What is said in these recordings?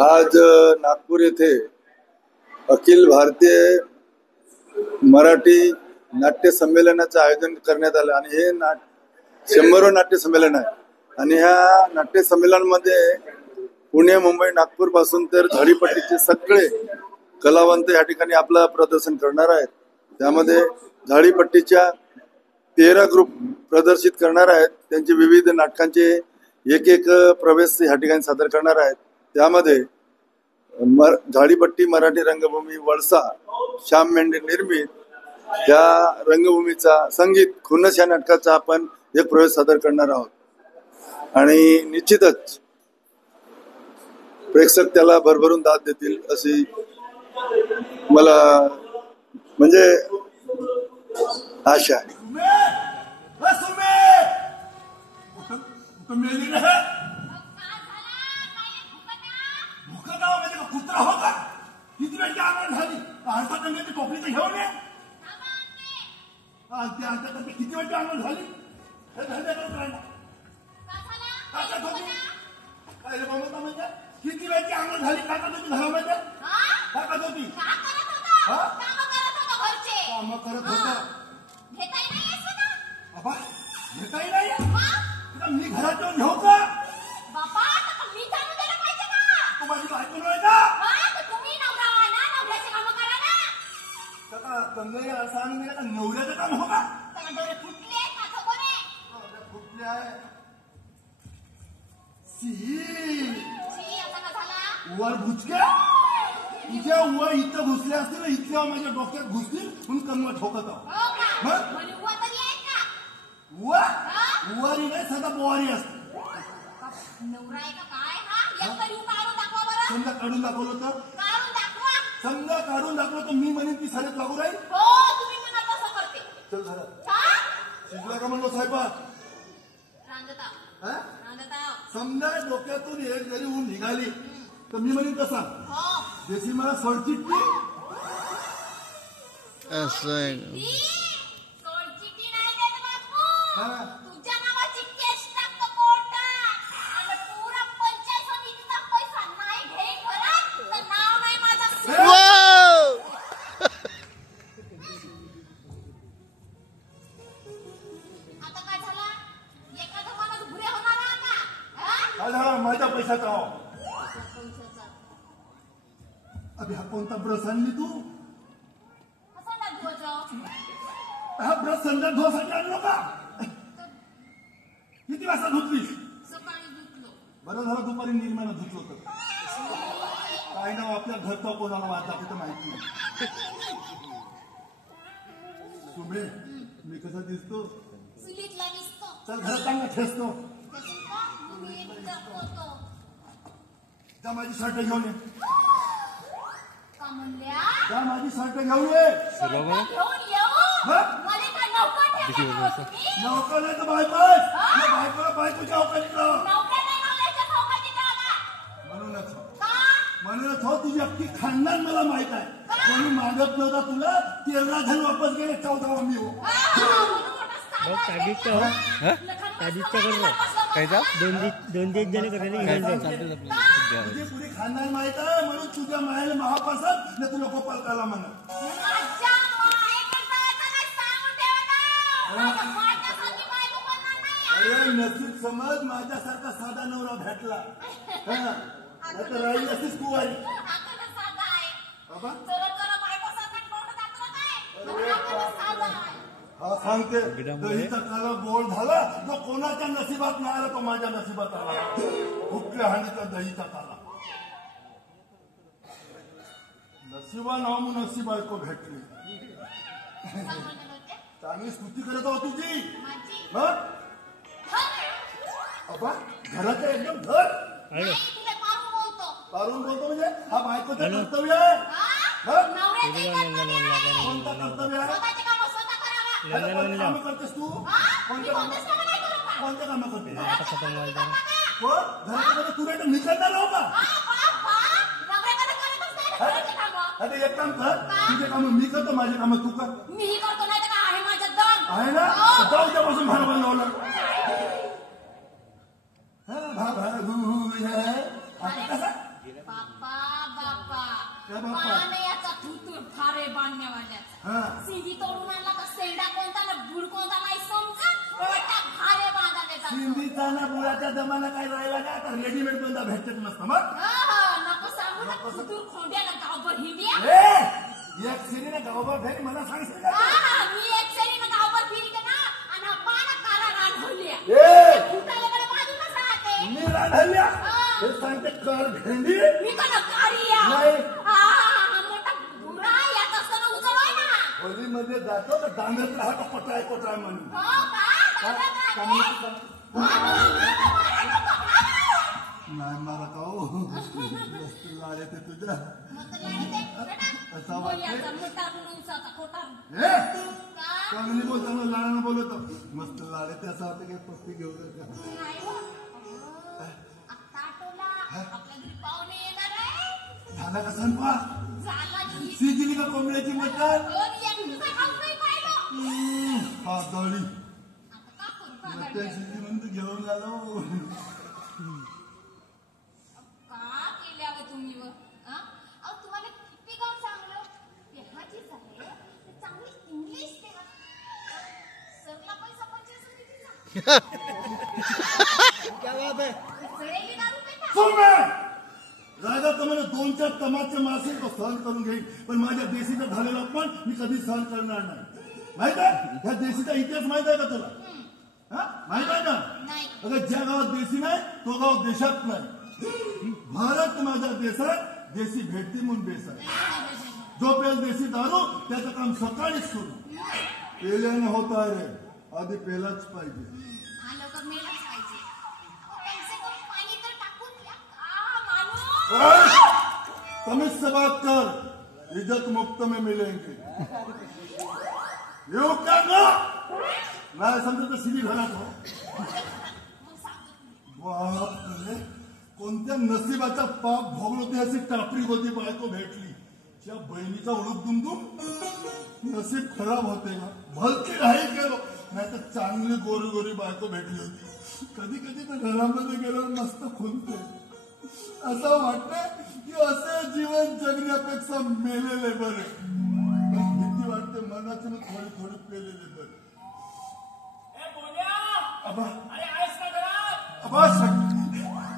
आज नागपूर येथे अखिल भारतीय मराठी नाट्य संमेलनाचं आयोजन करण्यात आलं आणि हे 100वे नाट्य संमेलन आहे आणि ह्या नाट्य संमेलनामध्ये पुणे, मुंबई, नागपूर पासून तर झाडीपट्टीचे सगळे कलावंत या ठिकाणी आपलं प्रदर्शन करणार आहेत। त्यामध्ये झाडीपट्टीच्या 13 ग्रुप प्रदर्शित करणार आहेत। त्यांचे विविध नाटकांचे एक प्रवेश या ठिकाणी सादर करणार आहेत। त्यामध्ये झाडीपट्टी मराठी रंगभूमी वळसा श्याम मेंढे निर्मित त्या रंगभूमीचा संगीत खुन्नस या नाटकाचा आपण एक प्रवेश सादर करणार आहोत आणि निश्चितच प्रेक्षक त्याला भरभरून दाद देतील अशी मला म्हणजे आशा आहे। किती वेळ अंगण झाली किती वेळची अंगण झाली काका होती घरामध्ये काका होती काम करत होता घेताही नाही मी घरात येऊन घेऊ का तू माझी बायको नव्हे का कंगई असं आणून दिलं का नवऱ्याचं काम हो का फुटले आहे वर घुसक्या तुझ्या वर इथं घुसले असतील इथल्या माझ्या डोक्यात घुसतील म्हणून कन्वा ठोकत उवारी नाही सदा बोवारी असते समजा काढून दाखवलं तर समजा काढून दाखवलं तर मी म्हणेन ती सरेत लागू राहील चल घरात शिकला का म्हणलो स्वयंपाक समजा डोक्यातून एक जरी ऊन निघाली तर मी म्हणेन कसा जशी मला सोडचिट्टी माझ्या पैशाचा अभि हा कोणता ब्रश आणली तू हा ब्रश संध्या धुवासाठी आणलो का किती वाजता धुतलीस बरं झालं दुपारी निर्माण धुतलं होतं काय नाव आपल्या घरचा कोणाला वाद दाखवतं माहिती नाही तुम्ही मी कसा दिसतो चल घरात चांगला ठेसतो जा माझी शर्ट घेऊन ये जा माझी शर्ट घेऊन ये नौकर नाही तर बायपास बायकोला बायकोच्या अवकाळीत म्हणूनच हो तुझी अख्खी खानदान मला माहित आहे कोणी मागत नव्हता तुला 13 जण वापस गेले 14वा मी हो तुझे पुढे खानदान माहित आहे म्हणून तुझ्या मायाला महापासात न तुला गोपाल काला म्हणत अरे नसीब समज माझ्यासारखा साधा नवरा भेटला तर राहिली असतीस कुवारी हा सांगते दहीचा काला गोड झाला तो कोणाच्या नशिबात नाही आला तो माझ्या नशिबात आला हुक्क्या हांडीचा दहीचा काला नशिबा नाव नशीब बायको भेटली चांगली स्तुती करत आहो तुझी अबा घराच्या एकदम घर पारून बोलतो म्हणजे हा बायकोचं कर्तव्य आहे कोणता कर्तव्य आहे काम करतेस तू कोणते काम करते घरामध्ये तू नाही मी करणार हो का अरे एक काम कर तुझे काम मी करतो माझे काम तू कर मी करतो नाही तर आहे माझ्यात दम आहे ना जाऊ त्यापासून भाडं बनवलं आता कसं बाप्पा बाप्पा काय बाप्पा? पाने याचा थुतूर फारे बांधण्यावाल्याचा सिंधी तोडून आणला का सेंडा कोणता ना बुड कोणता नाही समजत ओटा फारे बांधायचा सिंधीचा ना बुडाच्या जमाना काय राहिला का आता रेडीमेड बंदा भेटत नसतं मग नको सांगू ना थुतूर खोंड्याला गावभर हिंडिया एक सिरीने गावभर फेरी मला सांगशील का मी एक सेरीनं गावभर फिरते ना आणि पाना कारा रांधवल्या फुटाल्याकडे बाजूनच राहते मी राधल्या हे सांगते कर भेंडी मी का नकारिया नाही. मोठा बुरा याचा सण उचलवाय ना होलीमध्ये जातो तर दांगत राहतो कोटाय कोटाय म्हणून हो का नाही मला का हो मस्त लाड येते तुझ्या असा चांगली बोलताना लाडानं बोलतो मस्त लाड येते असं वाटतं काही पस्ती घेऊ झाला का स्वयंपाक शिजली का कोंबड्याची मटण पातळी मटण शिजली म्हणून तू घेऊन आलो तुम्ही तुम्हाला किती गाव चांगलं तेव्हाचीच आहे चांगली इंग्लिश तेव्हा सरला पैसा 25 राजा तर मला 2-4 तमाचे मासे तो सहन करून घेईल पण माझ्या देशीचा झालेला अपमान मी कधी सहन करणार नाही माहित आहे ह्या देशीचा इतिहास माहित आहे का तुला माहित आहे ना अगं ज्या गावात देशी नाही तो गाव देशात नाही भारत माझ्या देशात देशी भेटते म्हणून बेस आहे जो पेल देशी दारू त्याचं काम सकाळीच सुरू पेल्याने होत आहे रे आधी पेलाच पाहिजे तमीज से बात कर इज्जत मुफ्त में मिलेंगे येऊ क्या ना नाही समजा तर सीधी घरात हो बाप कोणत्या नशिबाचा पाप भोगलो ती अशी टापरी होती बायको भेटली त्या बहिणीचा उलूप दुमदुम नशीब खराब होते ना भलती राही गेलो नाही तर चांगली गोरी गोरी बायको भेटली होती कधी कधी तर घरामध्ये गेल्यावर मस्त खुलते असं वाटतं की असे जीवन जगण्यापेक्षा मेलेले बरे भीती वाटते मनाची थोडी थोडी पेलेले बरे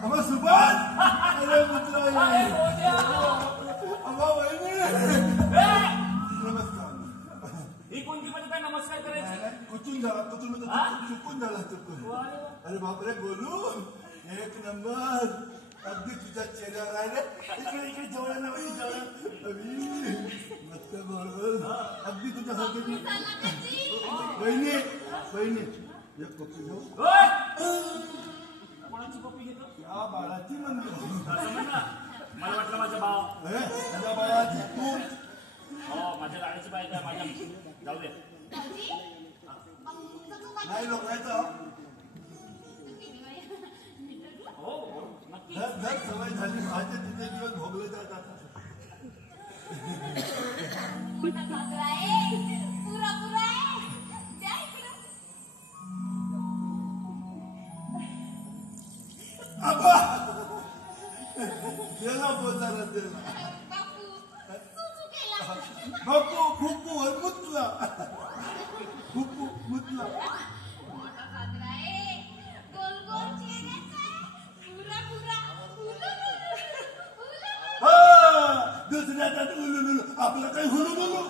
अबा सुभाष अरे मित्र अबा वहिनी नमस्कार ही कोणती म्हणजे काय नमस्कार करायची कुचून झाला कुचून चुकून झाला चुकून अरे बापरे बोलू एक नंबर अगदी तुझ्या चेहऱ्यावर राहिले इकडे इकडे जवळ मस्त बरोबर अगदी तुझ्यासारखी बहिणी बहिणी एक कॉपी घेऊ कोणाची कॉपी घेतो या बाळाची म्हणतो मला वाटलं माझा भाव माझ्या बाळाची तू हो माझ्या लाडाची बायका आहे माझ्या जाऊ दे नाही लोकांचं हो नक्की जर सवय झाली माझे तिथे दिवस भोगले जातात गेला पोचारा गेला बापू फुप्पू वर मुतला फुप्पू मुतला दुसऱ्याचा उलू आपलं काही हुलू बोलू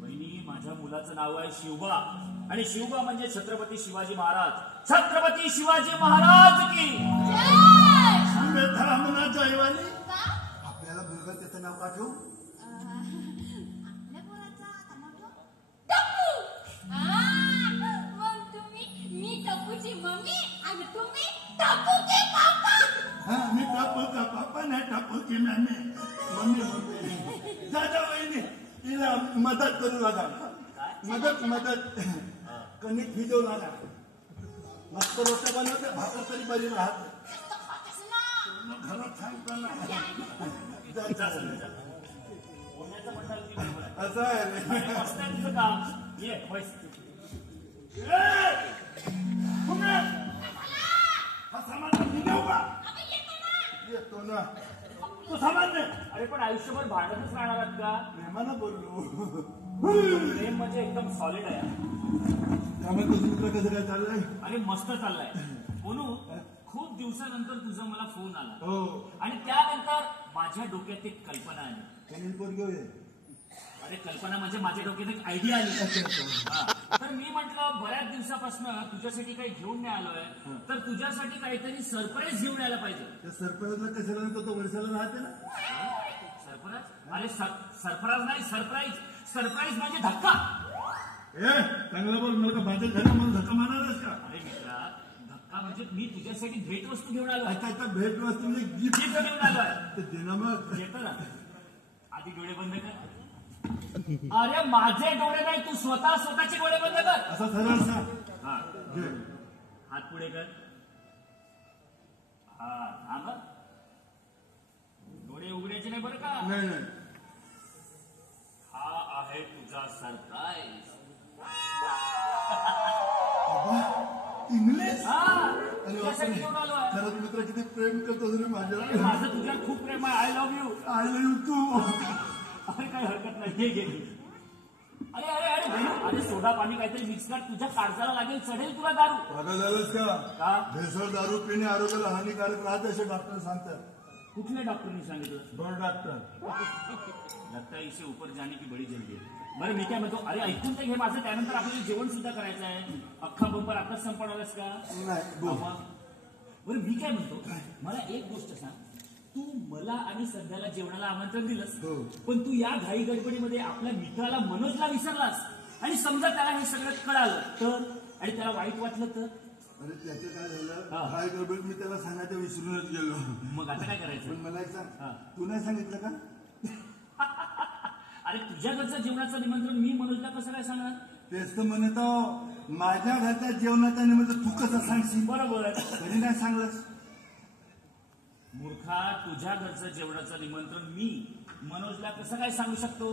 बहिणी माझ्या मुलाचं नाव आहे शिवबा आणि शिवबा म्हणजे छत्रपती शिवाजी महाराज छत्रपती शिवाजी महाराज की जयवाली आपल्याला मुलगा त्याचं नाव का ठेवू मी टापू का पापा नाही टापू की मम्मी मम्मी म्हणते दादा वहिनी तिला मदत करू लागा मदत मदत कणिक भिजवू लागा मस्त रोट्या बनवते भाकर तरी बरी राहते घरात सांगताना असं आहे रे काम ये हा सामान मी देऊ का? अबे येतो ना. येतो ना. तू सामान्य. अरे पण आयुष्यभर भांडतच राहणार आहात का? प्रेमानं बोललो. प्रेम म्हणजे एकदम सॉलिड आहे. त्यामुळे तुझं मित्र कसं काय चाललंय? अरे मस्त चाललाय. बोलू खूप दिवसानंतर तुझा मला फोन आला. हो. आणि त्यानंतर माझ्या डोक्यात एक कल्पना आली. कॅनिल पोरगी होय. अरे कल्पना म्हणजे माझ्या डोक्यात एक आयडिया आली. हा. तर मी म्हटलं बऱ्याच दिवसापासून तुझ्यासाठी काही घेऊन नाही आलोय, तर तुझ्यासाठी काहीतरी सरप्राईज घेऊन यायला पाहिजे. त्या सरपंचला कशाला नव्हतं, तो वर्षाला राहते ना. सरप्राईज? अरे सरप्राईज नाही, सरप्राईज. सरप्राईज म्हणजे धक्का. चांगला बोल. मला का बाजत झाला, मला धक्का मारणारच का? अरे मित्रा, धक्का म्हणजे मी तुझ्यासाठी भेटवस्तू घेऊन आलो. आता भेट वस्तू म्हणजे गिफ्ट गिफ्ट घेऊन आलोय. ते दे ना मग. येतो ना. आधी डोळे बंद कर. अरे माझे डोळे नाही, तू स्वतःचे डोळे बंद कर. असा सरळ सांग. हा. घे. हात पुढे कर. हा बघ. डोळे उघडायचे नाही बरं का. नाही नाही. हा आहे तुझा सरप्राईज. इंग्लिश. हा. अरे तुझ्यासाठी घेऊन आलोय. खरंच मित्र किती प्रेम करतो रे माझ्यावर. माझं तुझ्यात खूप प्रेम आहे. I love you. I love you too. अरे काही हरकत नाही. घे. अरे अरे अरे भाऊ, अरे सोडा पाणी काहीतरी मिक्स कर. तुझ्या काळजाला लागेल, चढेल तुला दारू. बघा झालंच का? का? भेसळ दारू पिणे आरोग्याला हानिकारक राहते असे डॉक्टर सांगतात. कुठल्या डॉक्टरनी सांगितलं? बरं डॉक्टर. लगता है इसे ऊपर जाने की बडी जल्दी. बरं मी काय म्हणतो, अरे ऐकून तर घे माझं. त्यानंतर आपल्याला जेवण सुद्धा करायचं आहे. अख्खा बंपर आताच संपवणारस का? नाही बोल. बरं मी काय म्हणतो, मला एक गोष्ट सांग. तू मला आणि सध्याला जेवणाला आमंत्रण दिलंस, हो. पण तू या घाई गडबडीमध्ये आपल्या मित्राला मनोजला विसरलास. आणि समजा त्याला हे सगळं कळालं तर, आणि त्याला वाईट वाटलं तर? अरे त्याचं काय झालं, हा. काय गडबड मी त्याला सांगायचं विसरूनच गेलो. मग आता काय करायचं? पण मला एक सांग, हा. तू नाही सांगितलं का? अरे तुझ्या घरचं जेवणाचं निमंत्रण मी मनोजला कसं काय सांगणार? तेच तर म्हणतो, माझ्या घरच्या जेवणाचा निमित्त तू कसं सांगशील? बरोबर आहे. तरी नाही सांगलंस. मूर्खा, तुझ्या घरचं जेवणाचं निमंत्रण मी मनोजला कसं काय सांगू शकतो?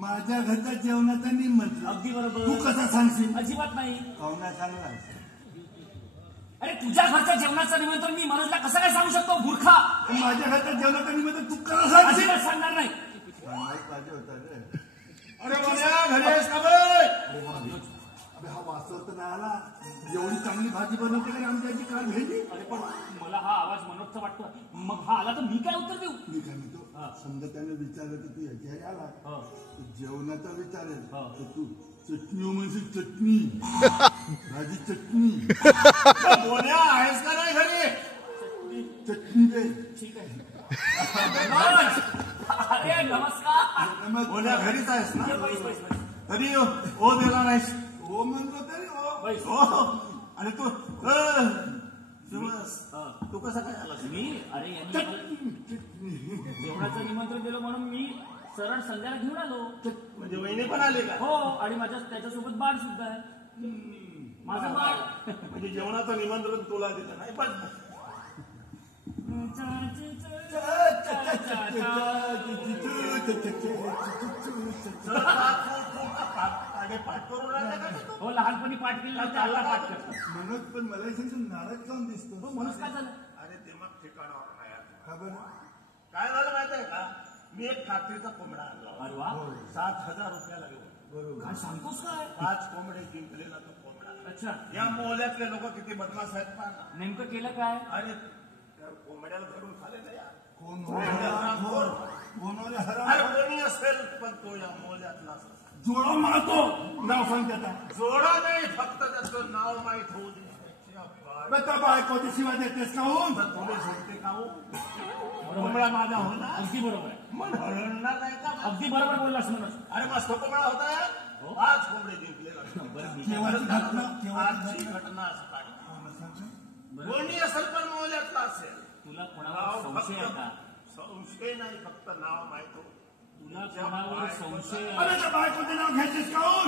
माझ्या घरच्या जेवणाचा निमित्त अगदी बरोबर. तू कसं सांगशील? अजिबात नाही. काहून नाही सांगलास? अरे तुझ्या घरच्या जेवणाचं निमंत्रण मी मनोजला कसं काय सांगू शकतो मूर्खा? माझ्या घरच्या जेवणाचा निमित्त तू कसं सांगशील? अजिबात सांगणार नाही. सांगायला पाहिजे होता रे. अरे बोल्या, घरी आहेस का बे? अबे हा वाचव तर नाही आला. एवढी चांगली भाजी बनवते का आमच्याची कार भेटली? अरे पण मला हा आवाज मनोजचा वाटतो. मग हा आला तर मी काय उत्तर देऊ? मी काय म्हणतो, समजा त्याने विचारलं तर तू याच्याही आला, हो. जेवणाचा विचारेल हो. तर तू चटणी म्हणजे चटणी, भाजी चटणी, बोल्या, आहेस का नाही घरी? चटणी दे. ठीक आहे. मनोज! अरे नमस्कार. बोल्या, घरीच आहेस ना? बैस, बैस, बैस. कधी ओ दिला नाहीस? हो म्हणलो तरी हो. बैस. हो. आणि तू सुमस, तू कसा काय आलास? मी अरे यांनी मला जेवणाचं निमंत्रण दिलं म्हणून मी सरळ संध्याला घेऊन आलो. म्हणजे वहिनी पण आली का? हो, आणि त्याच्यासोबत बाळ सुद्धा आहे. माझं बाळ. म्हणजे जेवणाचं निमंत्रण तुला दिलं नाही, पण पाठ करून राहिला का तू? हो, लहानपणी पाठ केली आता पाठ करतो. म्हणत पण मला सांगतो नाराज काऊन दिसतो? हो, म्हणून काय झालं? अरे ते मग ठिकाणावर नाही आता. का बरं? काय झालं माहित आहे का? मी एक खात्रीचा कोंबडा आणला. अरे वा, 7,000 रुपयाला घेऊन. बरोबर. काय सांगतोस काय? 5 कोंबडे जिंकलेला तो कोंबडा. अच्छा, या मोहल्यातले लोक किती बदमाश आहेत पहा ना. नेमकं केलं काय? अरे त्या कोंबड्याला धरून खाल्लेलं या. कोण कोण? अरे कोणी असेल पण तो या मोहल्यातला असेल. जोडा मारतो नाव सांगते आता. जोडा नाही, फक्त त्याचं नाव माहीत होऊ दे. बेटा बायकोची शिवाय देतेस काहून? तर तुला सांगते का हो? कोंबडा माझा होणार अगदी बरोबर आहे. मग हरणार नाही का? अगदी बरोबर बोललास मनोज. अरे मस्त कोंबडा होता. 5 कोंबडे जिंकलेला. केव्हाची घटना? आजची घटना असतात. कोणी असेल पण मोहल्यातला असेल. तुला कोणावर संशय आहे का? संशय नाही, फक्त नाव माहित हो. तुला कोणावर संशय आहे? अरे त्या बायकोचे नाव घ्यायचेस काहून?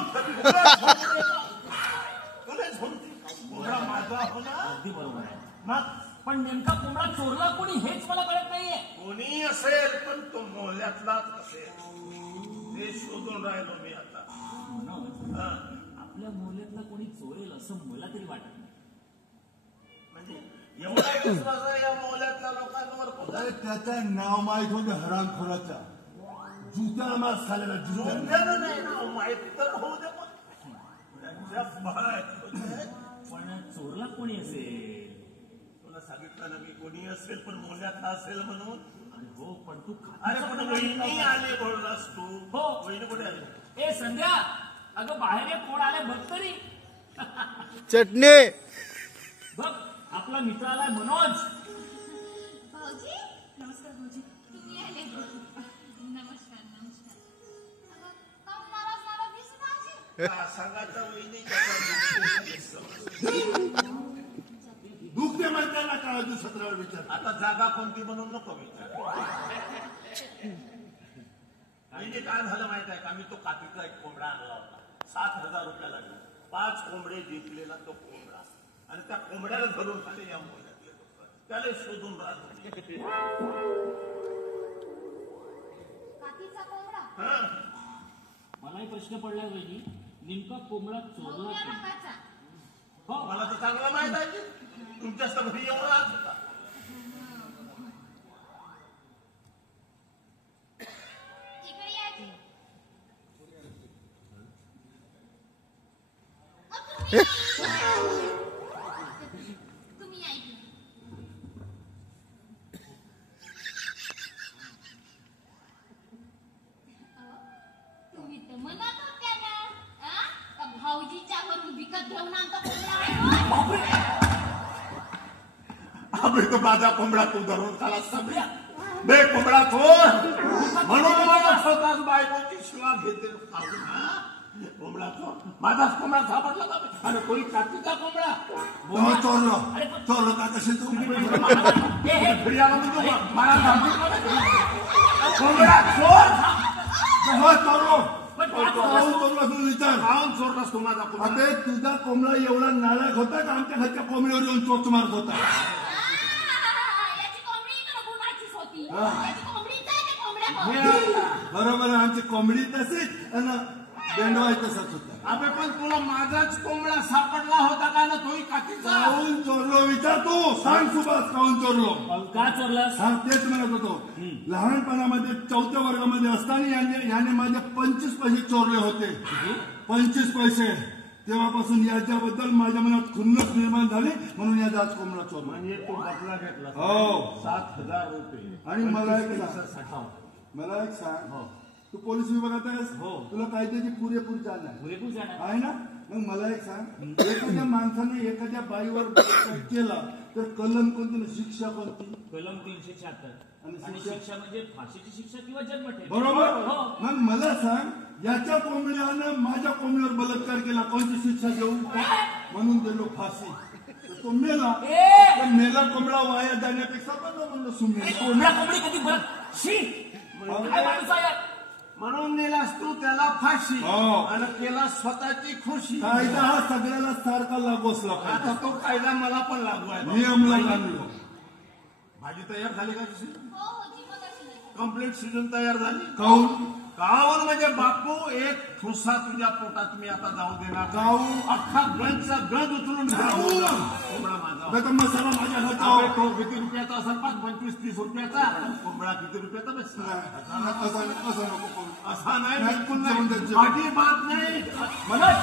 तुला झोडते. कोंबडा माझा होणार. अगदी बरोबर आहे. मग पण नेमका कोंबडा चोरला कोणी हेच मला कळत नाहीये. कोणी असेल पण तो मोहल्यातलाच असेल. ते शोधून राहिलो मी आता. मनोज, हा. आपल्या मोहल्यातला कोणी चोरेल असं मला तरी वाटत नाही. एवढा विश्वास आहे या मोहल्यातल्या लोकांवर तुझा? अरे त्याचं नाव माहित होते हरामखोराचा, जुत्याला मास खाल्लेला जुत्या. जुत्यानं नाही नाव माहित तर होऊ दे, पण चोरला कोणी असेल? तुला सांगितलं ना मी, कोणी असेल पण मोहल्यातला असेल म्हणून. हो पण तू अरे पण वहिनी आले बोललास तू. हो. वहिनी कुठे आली? ए संध्या, अगं बाहेर ये, कोण आले बघ तरी. चटणी बघ आपला मित्र आलाय मनोज. भाऊजी नमस्कार. भाऊजी तुम्ही आले. नमस्कार नमस्कार. अगं, काहून नाराज दिसू भाऊजी? सांगायचा वहिनी दुखते म्हणते ना काळा तू 17 वेळ विचार. आता जागा कोणती म्हणून नको विचार. वहिनी काय झालं माहित आहे का, मी तो कातीचा एक कोंबडा आणला होता, 7,000 रुपयाला लागला. 5 कोंबडे जिंकलेला तो कोंबडा, आणि त्या कोंबड्याला धरून खाली या मोहल्यातले लोक त्याला शोधून राहत. काकीचा कोंबडा. मलाही प्रश्न पडला वहिनी, नेमका कोंबडा चोरला भव्या कोण? रंगाचा. हो मला तर चांगलं माहित आहे की तुमच्या घरी येऊन राहत होता. इकडे या की. तुम्ही या इकडे. तुम्ही तर म्हणत होत्या ना, का भाऊजीच्या घरून विकत घेऊन आणता कोंबडा आहे तो? अबे तो माझा कोंबडा तू धरून खाला सगळ्या बे कोंबडा चोर म्हणून मला स्वतःच बायकोची शिवा घेते. कोंबडा चोर, माझाच कोंबडा सापडला का बे? आणि कोणी काकीचा कोंबडा चोरलो का कशी तू? घरी आला म्हणजे मला कोंबडा चोर. चोरलो विचार. खाऊन चोरलास तू माझा कोंबडा? अरे तुझा कोंबडा एवढा नालायक होता का आमच्या घरच्या कोंबडीवर येऊन चोच मारत होता? याची कोंबडी इकडे गुणाचीच होती. याची कोंबडीच आहे ते कोंबड्या. बरोबर, आमची कोंबडी तशीच आणि बेंडवाय तसाच होता. अबे पण तुला माझाच कोंबडा सापडला होता का ना तोही काकीचा? काहून चोरलो विचार तू. सांग सुभाष, काहून चोरलो? का चोरलास? हा तेच म्हणत होतो. लहानपणामध्ये 4थ्या वर्गामध्ये असताना याने माझे 25 पैसे चोरले होते. 25 पैसे. तेव्हापासून याच्याबद्दल माझ्या मनात खुन्नस निर्माण झाली, म्हणून याचा आज कोंबडा चोरला. म्हणजे तू बदला घेतला? हो. 7,000 रुपये. आणि मला एक सांग, तू पोलीस विभागात आहेस. हो. तुला कायद्याची पुरेपूर जाण आहे. पुरेपूर जाणार. आहे ना? मग मला एक सांग, एखाद्या माणसाने एखाद्या बाईवर बलात्कार केला तर कलम कोणती, शिक्षा कोणती? कलम 376. आणि आणि शिक्षा म्हणजे फाशीची शिक्षा किंवा जन्मठेप. बरोबर. हो. मग मला सांग, याच्या कोंबड्यानं माझ्या कोंबड्यावर बलात्कार केला, कोणती शिक्षा देऊ? म्हणून दिलो फाशी. तर तो मेला. पण मेला कोंबडा वाया जाण्यापेक्षा पण म्हणलं सुमेल. कोंबडी कधी बरं शी काय माणूस आहे? म्हणून नेलास तू त्याला फाशी हो. आणि केला स्वतःची खुशी. कायदा हा सगळ्याला सारखा लागू असला आता पाहिजे. तो कायदा मला पण लागू आहे. नियमला लागलो. भाजी तयार झाली का तुझी? हो हो जी मगाशी नाही. कम्प्लीट सीझन तयार झाली? काहून? काहून म्हणजे बापू एक ठुसा तुझ्या पोटात मी आता जाऊ देणार. काहून? अख्खा गंजचा गंज उचलून काहून? कोंबडा माझा. आता मसाला माझ्या अबे, हातात. तो किती रुपयाचा असेल? 25-30 रुपयाचा. कोंबडा किती रुपयाचा? बस. असं नको करू. असा नाही, नाही, बिलकुल जेवण नाही. द्यायचं. माझी बात नाही. मनोज,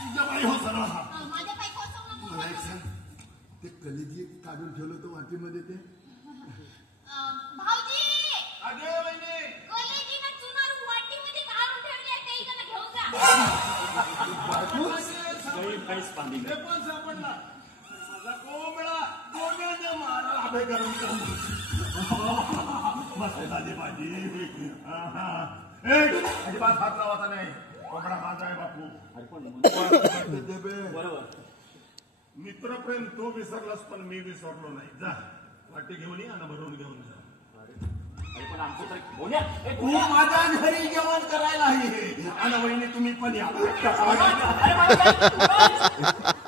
तुझ्या बाई हो सगळा हा. माझ्या काही कोसम नको. मला एक सांग, ते कलेजी काढून ठेवलं होतं वाटीमध्ये ते. भाऊजी अगे वहिनी. कलेजीनं चुनार वाटीमध्ये काढून ठेवली आहे, ते इकडे घेऊन जा. काहीच पाणी हे पण सापडला माझा कोंबडा. कोंबड्याने मारा. अबे गरम करून मस्त झाली भाजी. अजिबात हात लावायचा नाही. कोंबडा माझा आहे बापू. बरोबर. मित्रप्रेम तो विसरलास पण मी विसरलो नाही. जा वाटी घेऊन ये आणि भरून घेऊन जा. पण आमचं तर बोल्या तू माझ्या घरी जेवण करायला आहे आणि वहिनी तुम्ही पण या. अरे